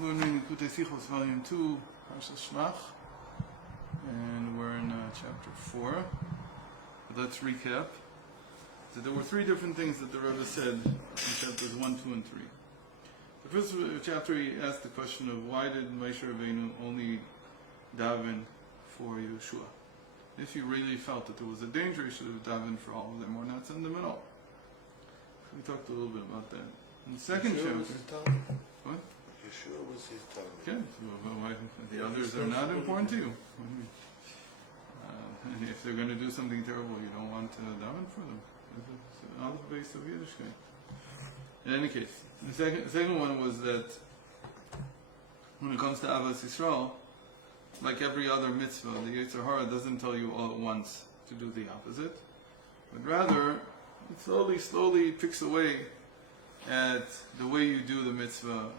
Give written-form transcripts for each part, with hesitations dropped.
learning Likkutei Sichot, Volume 2, Shelach, and we're in chapter 4. But let's recap. So there were three different things that the Rebbe said in chapters 1, 2, and 3. The first chapter he asked the question of why did Moshe Rabbeinu only daven for Yeshua? If he really felt that there was a danger, he should have davened for all of them or not send them at all. We talked a little bit about that. In the second chapter, what? Yeshua was his Talmud. Okay, so the others are not important to you. And if they're going to do something terrible, you don't want to daven for them. It's on the base of Yiddishkeit. In any case, the second one was that when it comes to Avos Yisrael, like every other mitzvah, the Yetzer Hara doesn't tell you all at once to do the opposite, but rather it slowly picks away at the way you do the mitzvah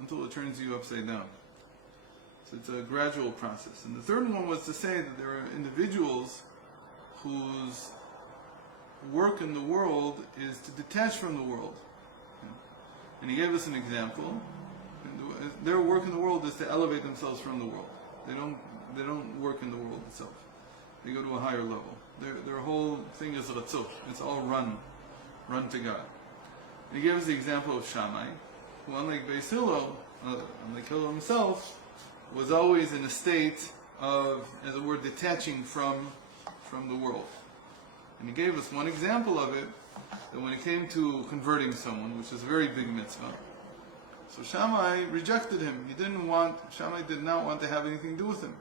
until it turns you upside down. So it's a gradual process. And the third one was to say that there are individuals whose work in the world is to detach from the world. And he gave us an example. Their work in the world is to elevate themselves from the world. They don't work in the world itself. They go to a higher level. Their whole thing is ratzot. It's all run to God. And he gave us the example of Shammai, who unlike Beis Hillel, unlike Hillel himself, was always in a state of, as it were, detaching from the world. And he gave us one example of it, that when it came to converting someone, which is a very big mitzvah, so Shammai rejected him. Shammai did not want to have anything to do with him.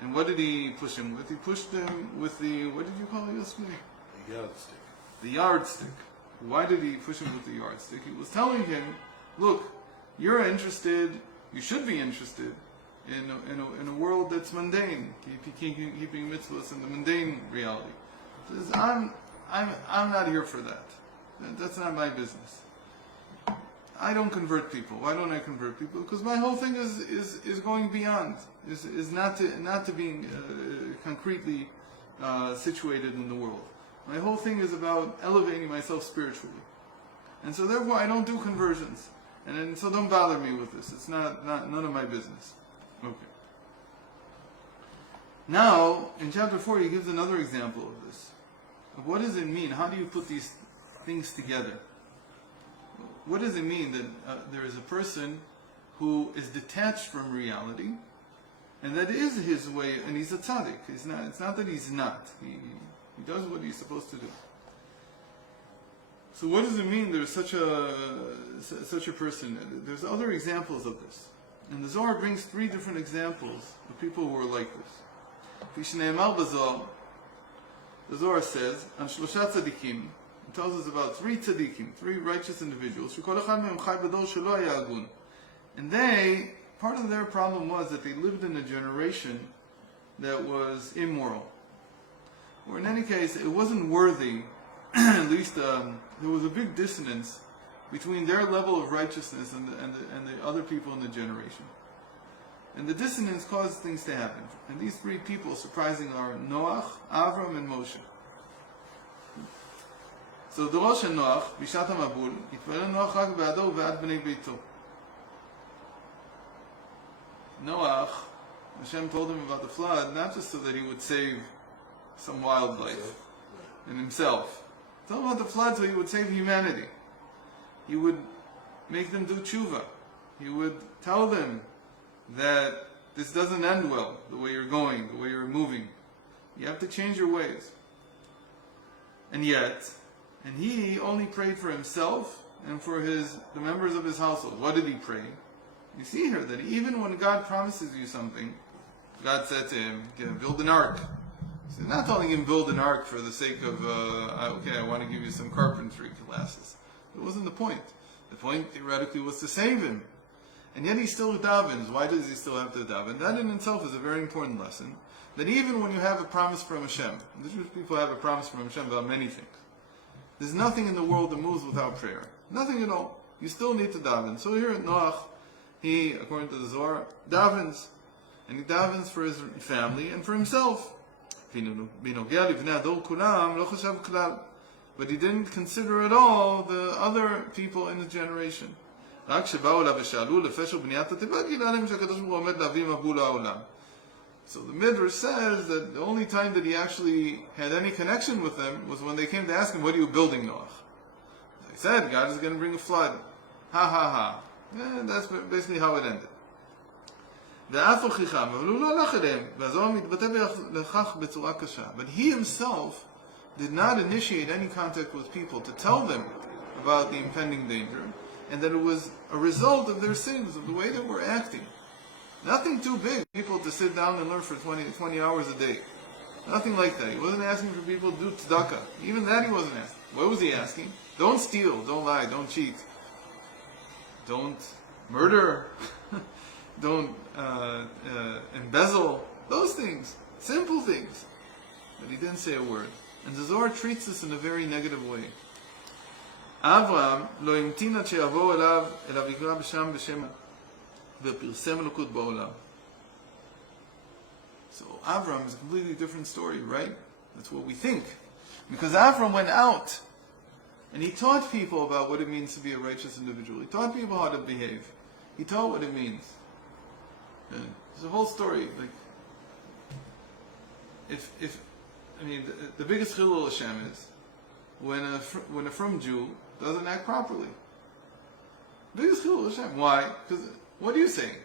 And what did he push him with? He pushed him with the, what did you call it yesterday? The yardstick. The yardstick. Why did he push him with the yardstick? He was telling him, look, you're interested, you should be interested in a world that's mundane, keeping mitzvahs in the mundane reality. He says, I'm not here for that. That's not my business. I don't convert people. Why don't I convert people? Because my whole thing is going beyond, is not to being concretely situated in the world. My whole thing is about elevating myself spiritually. And so therefore I don't do conversions. And so don't bother me with this. It's none of my business. Okay. Now, in chapter 4, he gives another example of this. Of what does it mean? How do you put these things together? What does it mean that there is a person who is detached from reality, and that is his way, and he's a tzaddik. It's not that he's not. He does what he's supposed to do. So what does it mean there's such a person? There's other examples of this. And the Zohar brings three different examples of people who are like this. The Zohar says, on Shlosha tzaddikim, it tells us about three tzaddikim, three righteous individuals. And part of their problem was that they lived in a generation that was immoral. Or in any case, it wasn't worthy, at least there was a big dissonance between their level of righteousness and the other people in the generation. And the dissonance caused things to happen. And these three people, surprisingly, are Noach, Avram, and Moshe. So the Rosh Noach, Bishat HaMabul, Yitpalel Noach Rak Ba'ado Ve'ad B'nei Beito. Noach, Hashem told him about the flood, not just so that he would save some wildlife and himself. He told him about the flood so he would save humanity. He would make them do tshuva. He would tell them that this doesn't end well, the way you're going, the way you're moving. You have to change your ways. And he only prayed for himself and for the members of his household. What did he pray? You see here that even when God promises you something, God said to him, build an ark. He's not telling him build an ark for the sake of, I want to give you some carpentry classes. It wasn't the point. The point theoretically was to save him. And yet he still davens. Why does he still have to daven? That in itself is a very important lesson. That even when you have a promise from Hashem, the Jewish people have a promise from Hashem about many things. There's nothing in the world that moves without prayer. Nothing at all. You still need to daven. So here at Noach, he, according to the Zohar, davens. And he davens for his family and for himself. But he didn't consider at all the other people in the generation. רק כשבאו אליו ושאלו לפשר בניית התיבה, גילה להם שהקדוש ברוך הוא עומד להביא מבול לעולם. So the Midrash says that the only time that he actually had any connection with them was when they came to ask him, what are you building, Noach? He said, God is going to bring a flood. Ha ha ha. And that's basically how it ended. ואף הוכיחם, אבל הוא לא הלך אליהם, והזוהר מתבטא לכך בצורה קשה. But he himself did not initiate any contact with people to tell them about the impending danger, and that it was a result of their sins, of the way they were acting. Nothing too big, people to sit down and learn for 20 hours a day. Nothing like that. He wasn't asking for people to do tzedakah. Even that he wasn't asking. What was he asking? Don't steal, don't lie, don't cheat. Don't murder. Don't embezzle. Those things. Simple things. But he didn't say a word. And the Zohar treats this in a very negative way. אברהם לא המתין עד שיבואו אליו יקרא בשם ופרסם אלוקות בעולם. So Avram is a completely different story, right? That's what we think. Because Avram went out and he taught people about what it means to be a righteous individual. He taught people how to behave. He taught what it means. And there's a whole story. Like, the biggest chilul Hashem is when a frum Jew doesn't act properly. Biggest chilul Hashem. Why? Because what are you saying?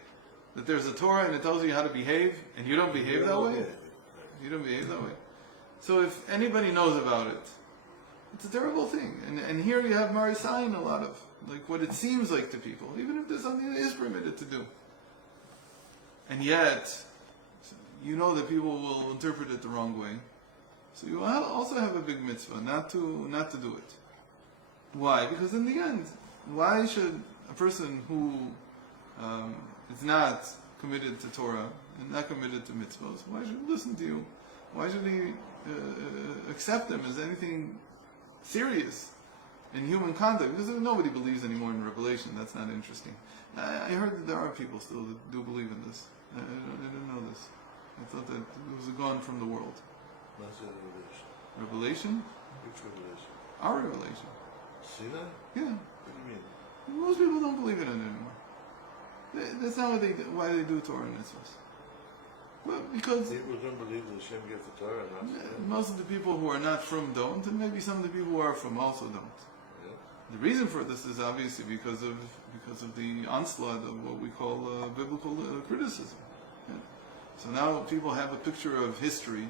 That there's a Torah and it tells you how to behave, and you don't behave that way? You don't behave that way. So if anybody knows about it, it's a terrible thing. And here you have Marisayin a lot of, like what it seems like to people, even if there's something that is permitted to do. And yet, you know that people will interpret it the wrong way. So you also have a big mitzvah, not to do it. Why? Because in the end, why should a person who is not committed to Torah and not committed to mitzvahs, why should he listen to you? Why should he accept them as anything serious in human conduct? Because nobody believes anymore in Revelation. That's not interesting. I heard that there are people still that do believe in this. I didn't know this. I thought that it was gone from the world. What's the revelation? Revelation? Which revelation? Our revelation. Sinai? Yeah. What do you mean? Most people don't believe in it anymore. That's not why they do Torah and mitzvahs. Well, because People don't believe that Hashem gave the Torah, not most of the people who are not from don't, and maybe some of the people who are from also don't. Yeah. The reason for this is obviously because of the onslaught of what we call biblical criticism. Yeah. So now people have a picture of history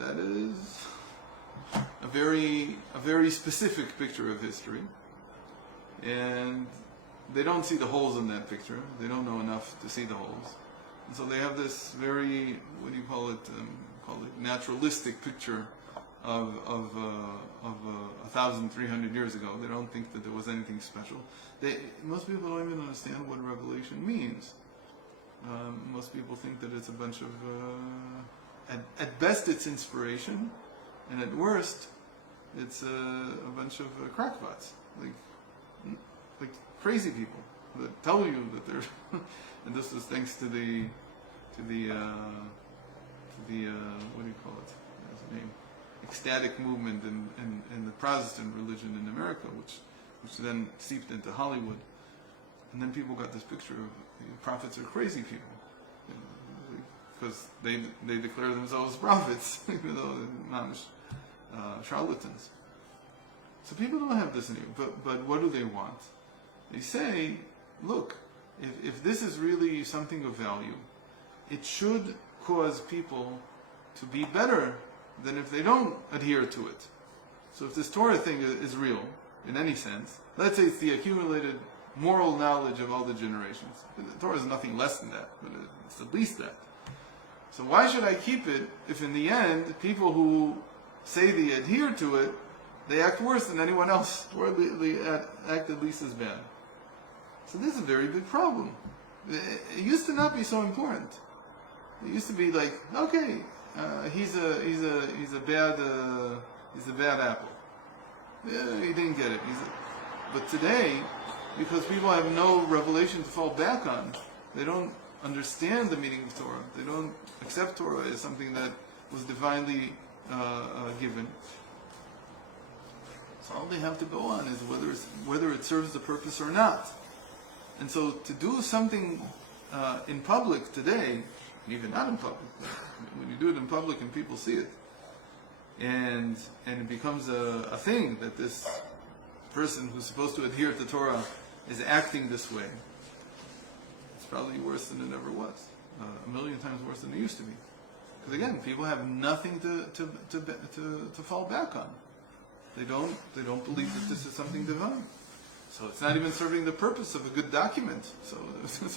that is a very specific picture of history, and they don't see the holes in that picture. They don't know enough to see the holes, and so they have this very, what do you call it? Naturalistic picture of 1,300 years ago. They don't think that there was anything special. Most people don't even understand what Revelation means. Most people think that it's a bunch of, at best it's inspiration, and at worst it's a bunch of crackpots, like crazy people that tell you that they're, and this is thanks to the what do you call it? What's the name? Ecstatic movement in the Protestant religion in America, which then seeped into Hollywood, and then people got this picture of prophets are crazy people because they declare themselves prophets, even though they're not charlatans. So people don't have this anymore. But what do they want? They say, look, if this is really something of value, it should cause people to be better than if they don't adhere to it. So if this Torah thing is real, in any sense, let's say it's the accumulated moral knowledge of all the generations. The Torah is nothing less than that, but it's at least that. So why should I keep it if in the end, people who say they adhere to it, they act worse than anyone else, or they act at least as bad? So this is a very big problem. It used to not be so important. It used to be like, okay, he's a bad apple. Yeah, he didn't get it. But today, because people have no revelation to fall back on, they don't understand the meaning of Torah. They don't accept Torah as something that was divinely given. So all they have to go on is whether it serves the purpose or not. And so to do something in public today, and even not in public, when you do it in public and people see it, and it becomes a thing that this person who's supposed to adhere to Torah is acting this way, it's probably worse than it ever was. A million times worse than it used to be. Because again, people have nothing to fall back on. They don't believe that this is something divine. So it's not even serving the purpose of a good document. So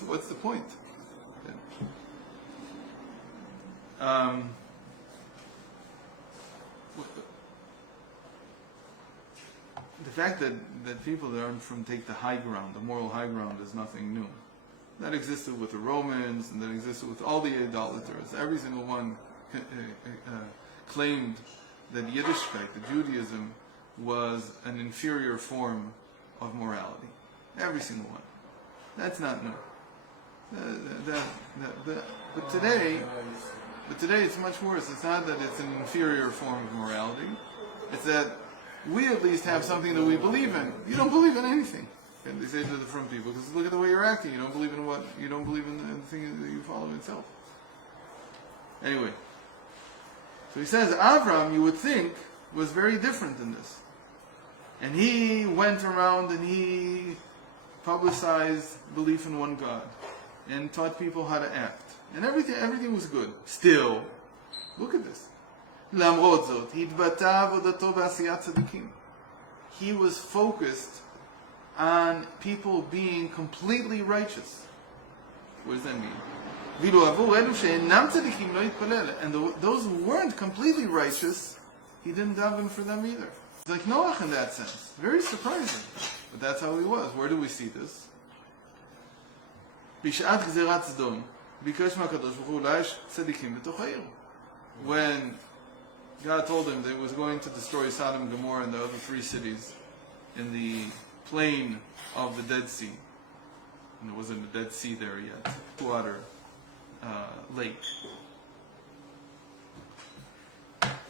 what's the point? Okay. The fact that people that aren't from take the high ground, the moral high ground, is nothing new. That existed with the Romans, and that existed with all the idolaters. Every single one claimed that Yiddishkeit, the Judaism, was an inferior form of morality. Every single one. That's not new. But today it's much worse. It's not that it's an inferior form of morality. It's that we at least have something that we believe in. You don't believe in anything. And they say to the from people, because look at the way you're acting. You don't believe in the thing that you follow itself. Anyway, so he says Avram, you would think, was very different in this, and he went around and he publicized belief in one God and taught people how to act, and everything was good. Still, look at this. למרות זאת, התבטאה עבודתו בעשיית צדיקים. He was focused on people being completely righteous. What does that mean? ואילו עבור אלו שאינם צדיקים לא יתפלל. And those who weren't completely righteous, he didn't daven for them either. It's like Noach in that sense. Very surprising. But that's how he was. Where do we see this? בשעת גזירת סדום, ביקש מהקדוש ברוך הוא אולי יש צדיקים בתוך העיר. When God told him that he was going to destroy Sodom and Gomorrah and the other three cities in the plain of the Dead Sea. And there wasn't a Dead Sea there yet. Water lake.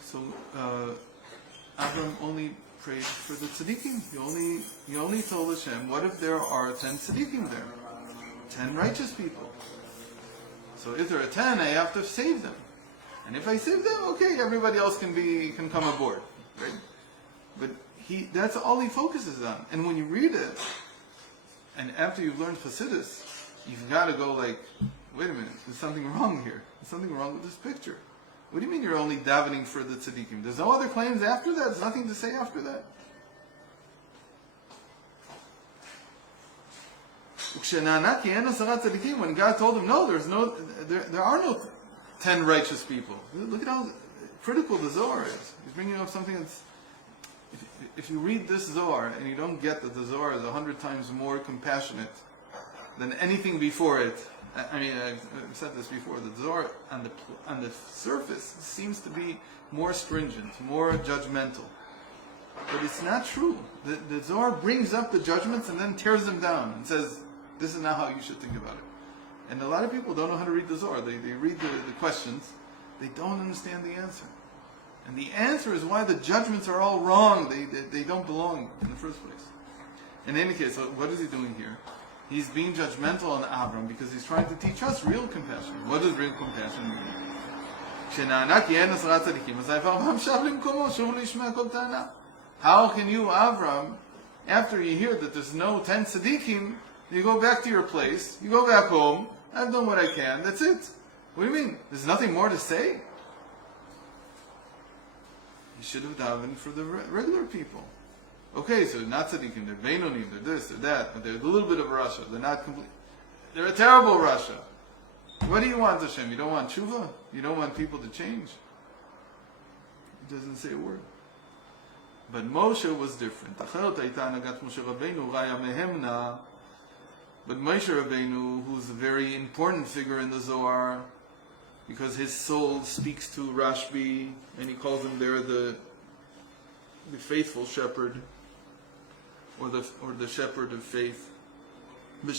So Abram only prayed for the tzaddikim. He only told Hashem, what if there are 10 tzaddikim there? 10 righteous people. So if there are 10, I have to save them. And if I save them, okay, everybody else can come aboard, right? But that's all he focuses on. And when you read it, and after you've learned Hasidus, you've got to go like, wait a minute, there's something wrong here. There's something wrong with this picture. What do you mean you're only davening for the tzaddikim? There's no other claims after that? There's nothing to say after that? When God told him, no, there are no 10 righteous people. Look at how critical the Zohar is. He's bringing up something that's... If you read this Zohar and you don't get that the Zohar is 100 times more compassionate than anything before it, I mean, I've said this before, the Zohar on the surface seems to be more stringent, more judgmental. But it's not true. The Zohar brings up the judgments and then tears them down and says, this is not how you should think about it. And a lot of people don't know how to read the Zohar. They read the questions. They don't understand the answer. And the answer is why the judgments are all wrong. They don't belong in the first place. In any case, so what is he doing here? He's being judgmental on Avram because he's trying to teach us real compassion. What does real compassion mean? How can you, Avram, after you hear that there's no 10 tzaddikim, you go back to your place, you go back home, I've done what I can, that's it. What do you mean? There's nothing more to say? You should have davened for the regular people. Okay, so not tzaddikim, they're Beinonim, they're this, they're that, but they're a little bit of Russia, they're not complete. They're a terrible Russia. What do you want, Hashem? You don't want tshuva? You don't want people to change? It doesn't say a word. But Moshe was different. But Moshe Rabbeinu, who's a very important figure in the Zohar, because his soul speaks to Rashbi, and he calls him there the faithful shepherd, or the shepherd of faith. When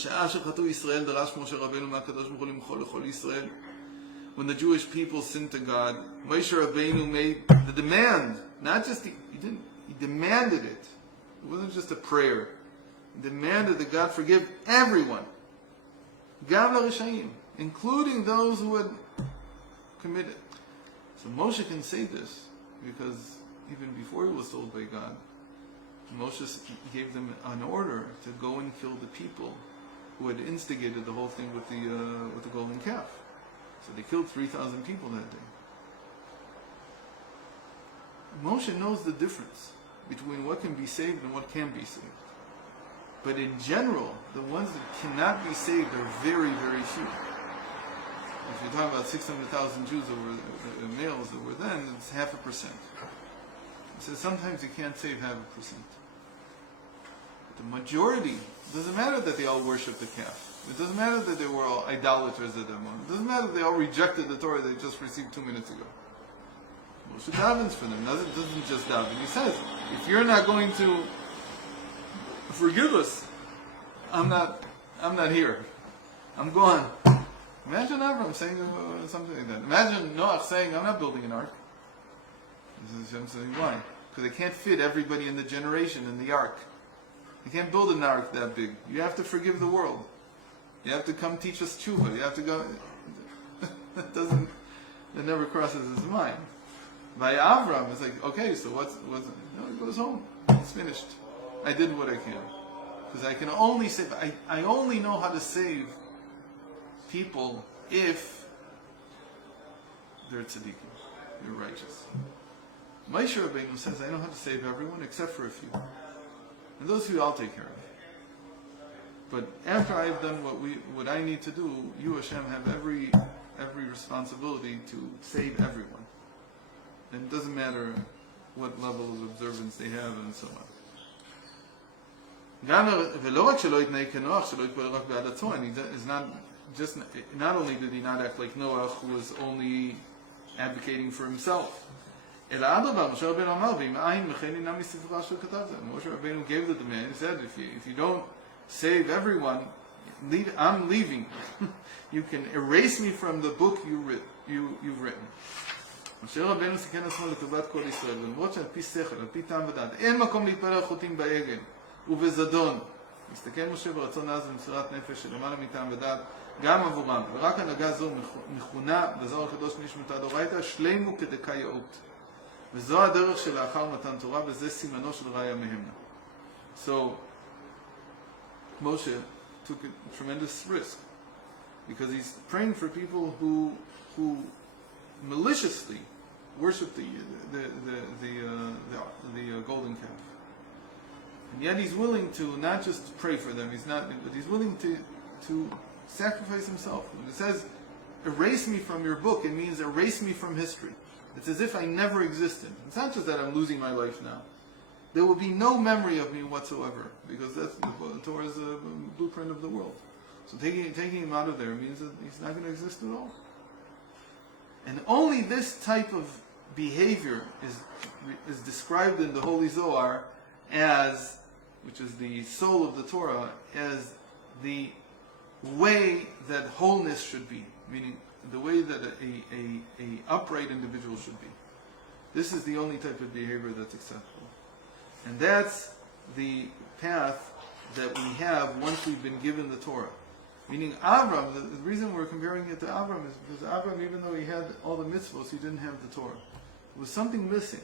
the Jewish people sinned to God, Moshe Rabbeinu made the demand. Not just he He demanded it. It wasn't just a prayer. He demanded that God forgive everyone. Gam l'rishayim, including those who had committed. So Moshe can say this because even before he was told by God, Moshe gave them an order to go and kill the people who had instigated the whole thing with the golden calf. So they killed 3,000 people that day. Moshe knows the difference between what can be saved and what can't be saved. But in general, the ones that cannot be saved are very, very few. If you're talking about 600,000 Jews that were males that were then, it's 0.5%. He says sometimes you can't save 0.5%. But the majority, it doesn't matter that they all worship the calf. It doesn't matter that they were all idolaters at that moment. It doesn't matter that they all rejected the Torah they just received 2 minutes ago. Moshe davens for them. It doesn't just daven. He says, if you're not going to forgive us, I'm not here. I'm gone. Imagine Abraham saying something like that. Imagine Noach saying, I'm not building an ark. I'm saying, why? Because they can't fit everybody in the generation in the ark. You can't build an ark that big. You have to forgive the world. You have to come teach us tshuva. You have to go. That never crosses his mind. By Avram, it's like, okay, so what's no, he goes home. It's finished. I did what I can. Because I can only save, I only know how to save people if they're tzaddikim, they're righteous. Moshe Rabbeinu says, I know how to save everyone except for a few. And those few I'll take care of. But after I've done what I need to do, you, Hashem, have every responsibility to save everyone. And it doesn't matter what level of observance they have and so on. Not only did he not act like Noah, who was only advocating for himself. Moshe Rabbeinu gave the demand. He said, if you don't save everyone, I'm leaving. You can erase me from the book you've written. משה רבנו סיכן עצמו לטובת כל ישראל, ולמרות שעל פי שכל, על פי טעם ודעת, אין מקום להתפלל חוטאים בעגל ובזדון. מסתכל משה ברצון עז ומסירת נפש של למעלה מטעם ודעת, גם עבורם, ורק הנהגה זו מכונה בזוהר הקדוש נשמתה דאורייתא, שלמו כדקאיות. וזו הדרך שלאחר מתן תורה, וזה סימנו של ראיה מהמנה. So, Moshe took a tremendous risk, because he's praying for people who maliciously worship the golden calf, and yet he's willing to not just pray for them. But he's willing to sacrifice himself. When it says, "Erase me from your book," it means erase me from history. It's as if I never existed. It's not just that I'm losing my life now. There will be no memory of me whatsoever, because that's the Torah's blueprint of the world. So taking him out of there means that he's not going to exist at all. And only this type of behavior is described in the Holy Zohar as, which is the soul of the Torah, as the way that wholeness should be, meaning the way that a upright individual should be. This is the only type of behavior that's acceptable. And that's the path that we have once we've been given the Torah. Meaning Avram, the reason we're comparing it to Avram is because Avram, even though he had all the mitzvos, he didn't have the Torah. There was something missing.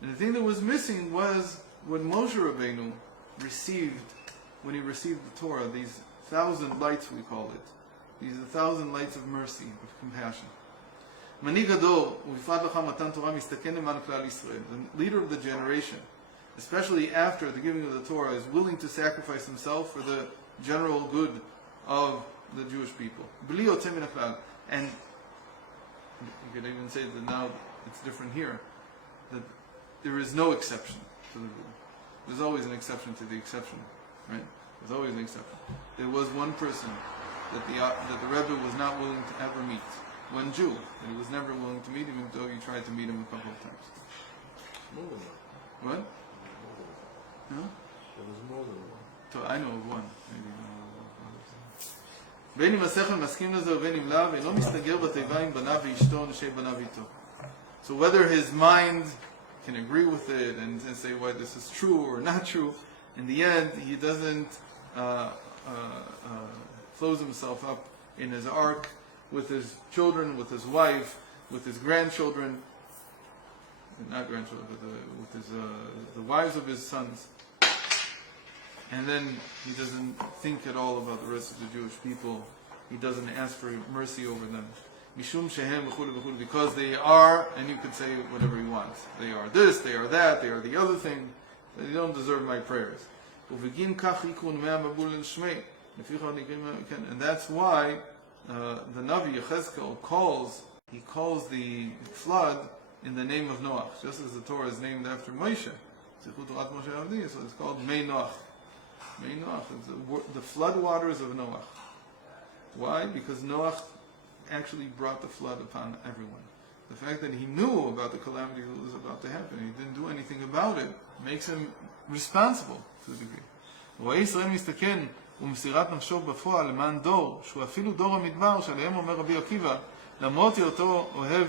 And the thing that was missing was what Moshe Rabbeinu received when he received the Torah, these 1,000 lights we call it. These 1,000 lights of mercy, of compassion. Mani Gadol, Ufad Lacha Matan Torah Mistaken Leman Klal Yisrael, the leader of the generation, especially after the giving of the Torah, is willing to sacrifice himself for the general good of the Jewish people. And you could even say that now it's different here, that there is no exception to the rule. There's always an exception to the exception, right? There's always an exception. There was one person that the Rebbe was not willing to ever meet. One Jew, and he was never willing to meet him, even though he tried to meet him a couple of times. More than one. What? Huh? There was more than one. So I know of one. בין אם השכל מסכים לזה ובין אם לאו, אינו מסתגר בתיבה עם בניו ואשתו נשי בניו איתו. So whether his mind can agree with it and say why this is true or not true. In the end, he doesn't close himself up in his ark with his children, with his wife, with his grandchildren, not grandchildren, but with his the wives of his sons. And then he doesn't think at all about the rest of the Jewish people. He doesn't ask for mercy over them. Mishum shehem v'chulu v'chulu, because they are, and you could say whatever you want. They are this, they are that, they are the other thing. They don't deserve my prayers. And that's why the Navi Yechezkel calls the flood in the name of Noach, just as the Torah is named after Moshe. Sichot so it's called Mei Noach. Mei Noach is the flood waters of Noach. Why? Because Noach actually brought the flood upon everyone. The fact that he knew about the calamity that was about to happen, he didn't do anything about it, makes him responsible to a degree. וישראל מסתכן ומסירת נפשו בפועל למען דור, שהוא אפילו דור המדבר, שעליהם אומר רבי עקיבא, למרות היותו אוהב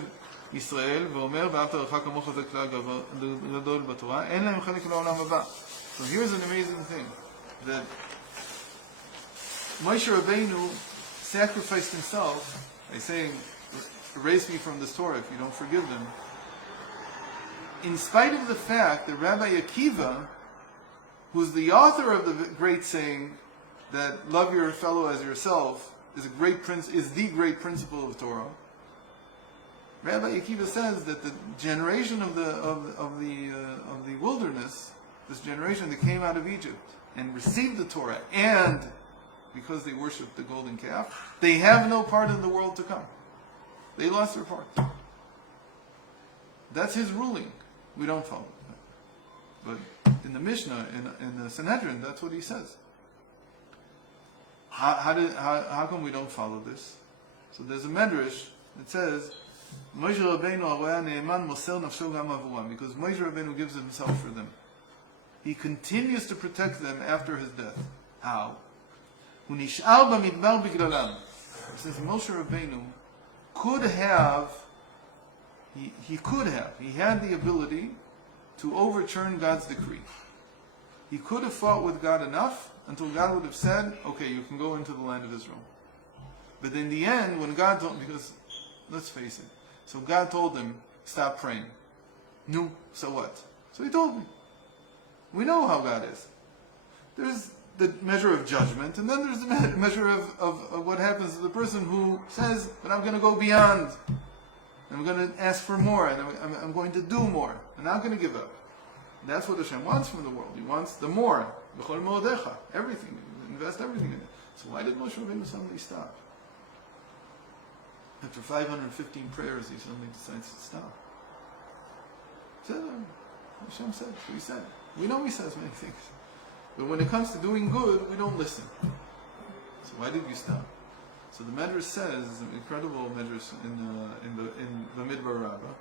ישראל, ואומר, ואהבת לרעך כמוך זה כלל גדול בתורה, אין להם חלק לעולם הבא. So here's an amazing thing, that Moshe Rabbeinu sacrificed himself by saying, erase me from this Torah if you don't forgive them. In spite of the fact that Rabbi Akiva, who's the author of the great saying that love your fellow as yourself is the great principle of Torah, Rabbi Akiva says that the generation of the wilderness, this generation that came out of Egypt and received the Torah, and because they worshipped the golden calf, they have no part in the world to come. They lost their part. That's his ruling. We don't follow that. But in the Mishnah, in the Sanhedrin, that's what he says. How come we don't follow this? So there's a medrash that says, Moshe Rabbeinu Aroya Ne'eman Moser Nafsho Gam Avuram, because Moshe Rabbeinu gives himself for them. He continues to protect them after his death. How? Hu nish'ar b'midbar b'glalam. It says Moshe Rabbeinu could have, he had the ability to overturn God's decree. He could have fought with God enough until God would have said, okay, you can go into the land of Israel. But in the end, when God told him, because, let's face it, so God told him, stop praying. No, so what? So he told me. We know how God is. There's the measure of judgment, and then there's the measure of what happens to the person who says, but I'm going to go beyond. I'm going to ask for more, and I'm going to do more. I'm not going to give up. That's what Hashem wants from the world. He wants the more. Everything. Invest everything in it. So why did Moshe Rabbeinu suddenly stop? After 515 prayers, he suddenly decides to stop. Hashem said, so he said. We know he says many things. But when it comes to doing good, we don't listen. So why did you stop? So the Medrash says, an incredible Medrash in the Midbar Rabbah,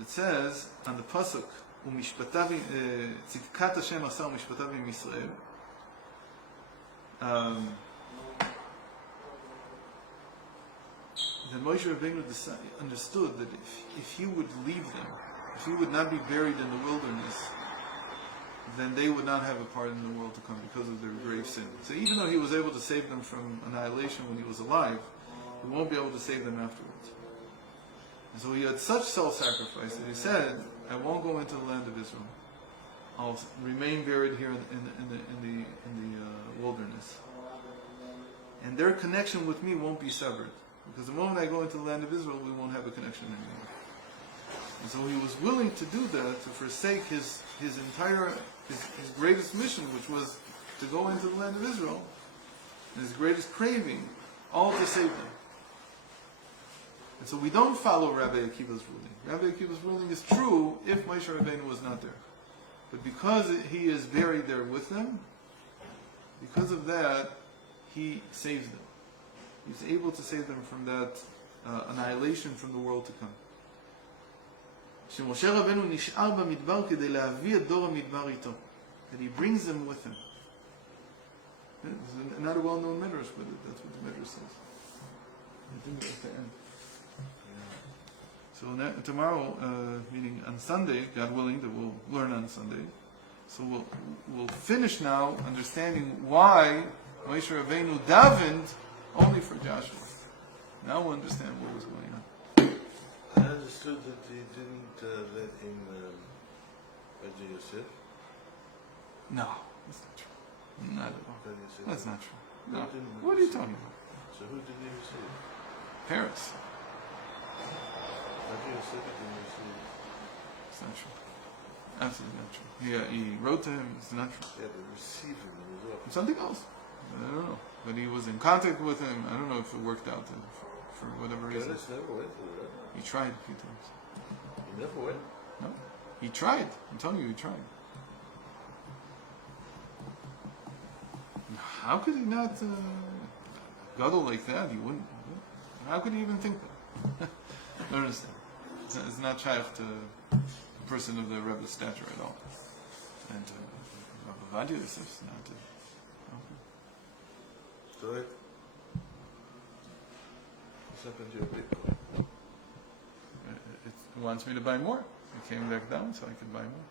it says on the pasuk, "Tzidkat Hashem asar mishpatav im Yisrael." Then Moshe Rabbeinu understood that if he would leave them, if he would not be buried in the wilderness, then they would not have a part in the world to come because of their grave sin. So even though he was able to save them from annihilation when he was alive, he won't be able to save them afterwards. And so he had such self-sacrifice that he said, I won't go into the land of Israel. I'll remain buried here in the wilderness. And their connection with me won't be severed. Because the moment I go into the land of Israel, we won't have a connection anymore. And so he was willing to do that, to forsake his greatest mission, which was to go into the land of Israel, and his greatest craving, all to save them. And so we don't follow Rabbi Akiva's ruling. Rabbi Akiva's ruling is true if Moshe Rabbeinu was not there. But because he is buried there with them, because of that, he saves them. He's able to save them from that annihilation from the world to come. שמשה רבנו נשאר במדבר כדי להביא את דור המדבר איתו. That he brings them with him. It's not a well-known medrash, but that's what the medrash says. I think at the end. So tomorrow, meaning on Sunday, God willing, that we'll learn on Sunday. So we'll finish now understanding why Moshe Rabbeinu davened only for Joshua. Now we'll understand what was going on. I understood that he didn't let him Raja Yosef. No, that's not true. Not at all. Raja Yosef. That's not true. Who No. didn't What are you receive? talking about? So who did he receive? Paris. Raja Yosef didn't receive. It's not true. Absolutely not true. He wrote to him. It's not true. Yeah, but receiving was up. Something else. I don't know. But he was in contact with him. I don't know if it worked out for whatever reason. Dennis never went to the Rebbe. He tried a few times. He never went. No? He tried. I'm telling you, he tried. How could he not guddle like that? He wouldn't. How could he even think that? I don't understand. It's not shaykh to a person of the Rebbe's stature at all. And Rabbi Yosef is not. So what's happened to your Bitcoin? It wants me to buy more. It came back down so I could buy more.